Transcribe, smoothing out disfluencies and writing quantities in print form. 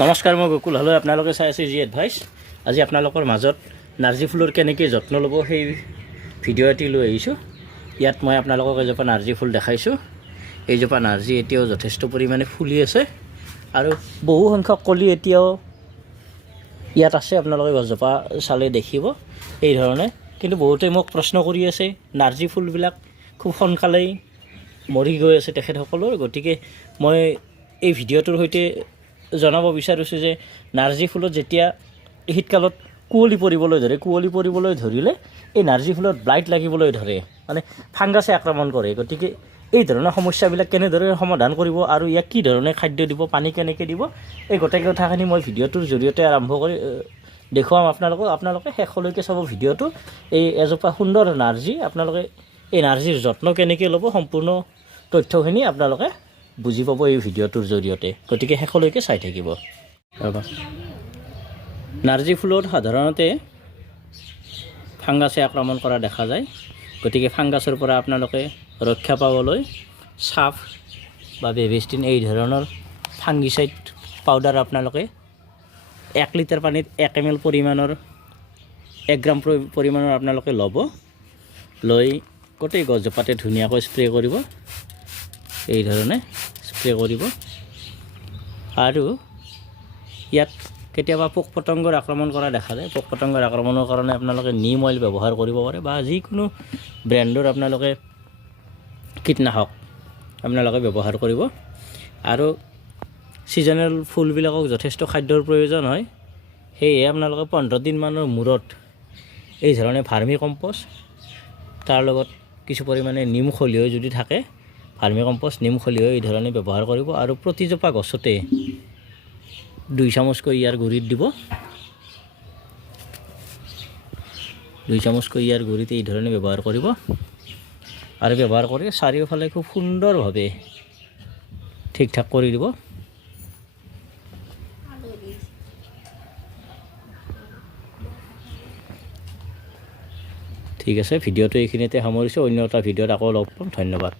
নমস্কাৰ, মই গকুল হলো। আপোনালোকে চাই আছে জি এডভাইচ। আজি আপোনালোকৰ মাজত নাৰ্জী ফুলৰ কেনেকৈ যত্ন ল'ব সেই ভিডিঅ' এটি লৈ আহিছোঁ। ইয়াত মই আপোনালোকক এজোপা নাৰ্জী ফুল দেখাইছোঁ। এইজোপা নাৰ্জী এতিয়াও যথেষ্ট পৰিমাণে ফুলি আছে আৰু বহু সংখ্যক কলি এতিয়াও ইয়াত আছে। আপোনালোকে গছজোপা চালে দেখিব এই ধৰণে। কিন্তু বহুতে মোক প্ৰশ্ন কৰি আছে, নাৰ্জী ফুলবিলাক খুব সোনকালেই মৰি গৈ আছে তেখেতসকলৰ। গতিকে মই এই ভিডিঅ'টোৰ সৈতে জনাব বিচাৰিছোঁ যে নাৰ্জী ফুলত যেতিয়া শীতকালত কুঁৱলী পৰিবলৈ ধৰিলে এই নাৰ্জী ফুলত ব্লাইট লাগিবলৈ ধৰে, মানে ফাংগাছে আক্ৰমণ কৰে। গতিকে এই ধৰণৰ সমস্যাবিলাক কেনেদৰে সমাধান কৰিব আৰু ইয়াক কি ধৰণে খাদ্য দিব, পানী কেনেকৈ দিব, এই গোটেই কথাখিনি মই ভিডিঅ'টোৰ জৰিয়তে আৰম্ভ কৰি দেখুৱাম আপোনালোকে শেষলৈকে চাব ভিডিঅ'টো। এই এজোপা সুন্দৰ নাৰ্জী, আপোনালোকে এই নাৰ্জীৰ যত্ন কেনেকৈ ল'ব সম্পূৰ্ণ তথ্যখিনি আপোনালোকে বুজি পাব এই ভিডিঅ'টোৰ জৰিয়তে। গতিকে শেষলৈকে চাই থাকিব। নাৰ্জী ফুলত সাধাৰণতে ফাংগাছে আক্ৰমণ কৰা দেখা যায়। গতিকে ফাংগাছৰ পৰা আপোনালোকে ৰক্ষা পাবলৈ চাফ বা বেভিষ্টিন এই ধৰণৰ ফাংগিচাইড পাউডাৰ আপোনালোকে 1 লিটাৰ পানীত 1 ml পৰিমাণৰ 1 গ্ৰাম পৰিমাণৰ আপোনালোকে ল'ব। লৈ গোটেই গছজোপাতে ধুনীয়াকৈ স্প্ৰে কৰিব। এই ধৰণে স্প্ৰে কৰিব। আৰু ইয়াত কেতিয়াবা পোক পতংগৰ আক্ৰমণ কৰা দেখা যায়। পোক পতংগৰ আক্ৰমণৰ কাৰণে আপোনালোকে নিম অইল ব্যৱহাৰ কৰিব পাৰে বা যিকোনো ব্ৰেণ্ডৰ আপোনালোকে কীটনাশক আপোনালোকে ব্যৱহাৰ কৰিব। আৰু ছিজনেল ফুলবিলাকক যথেষ্ট খাদ্যৰ প্ৰয়োজন হয়। সেয়ে আপোনালোকে 15 দিনমানৰ মূৰত এই ধৰণে ভাৰ্মি কম্পষ্ট, তাৰ লগত কিছু পৰিমাণে নিম খলিহৈ যদি থাকে, ভাৰ্মি কম্পষ্ট নিম খলিহৈ এই ধৰণে ব্যৱহাৰ কৰিব। আৰু প্ৰতিজোপা গছতে 2 চামুচকৈ ইয়াৰ গুড়িত দিব। 2 চামুচকৈ ইয়াৰ গুড়িত এই ধৰণে ব্যৱহাৰ কৰিব। আৰু ব্যৱহাৰ কৰি চাৰিওফালে খুব সুন্দৰভাৱে ঠিক ঠাক কৰি দিব। ঠিক আছে, ভিডিঅ'টো এইখিনিতে সামৰিছোঁ। অন্য এটা ভিডিঅ'ত আকৌ লগ পাম। ধন্যবাদ।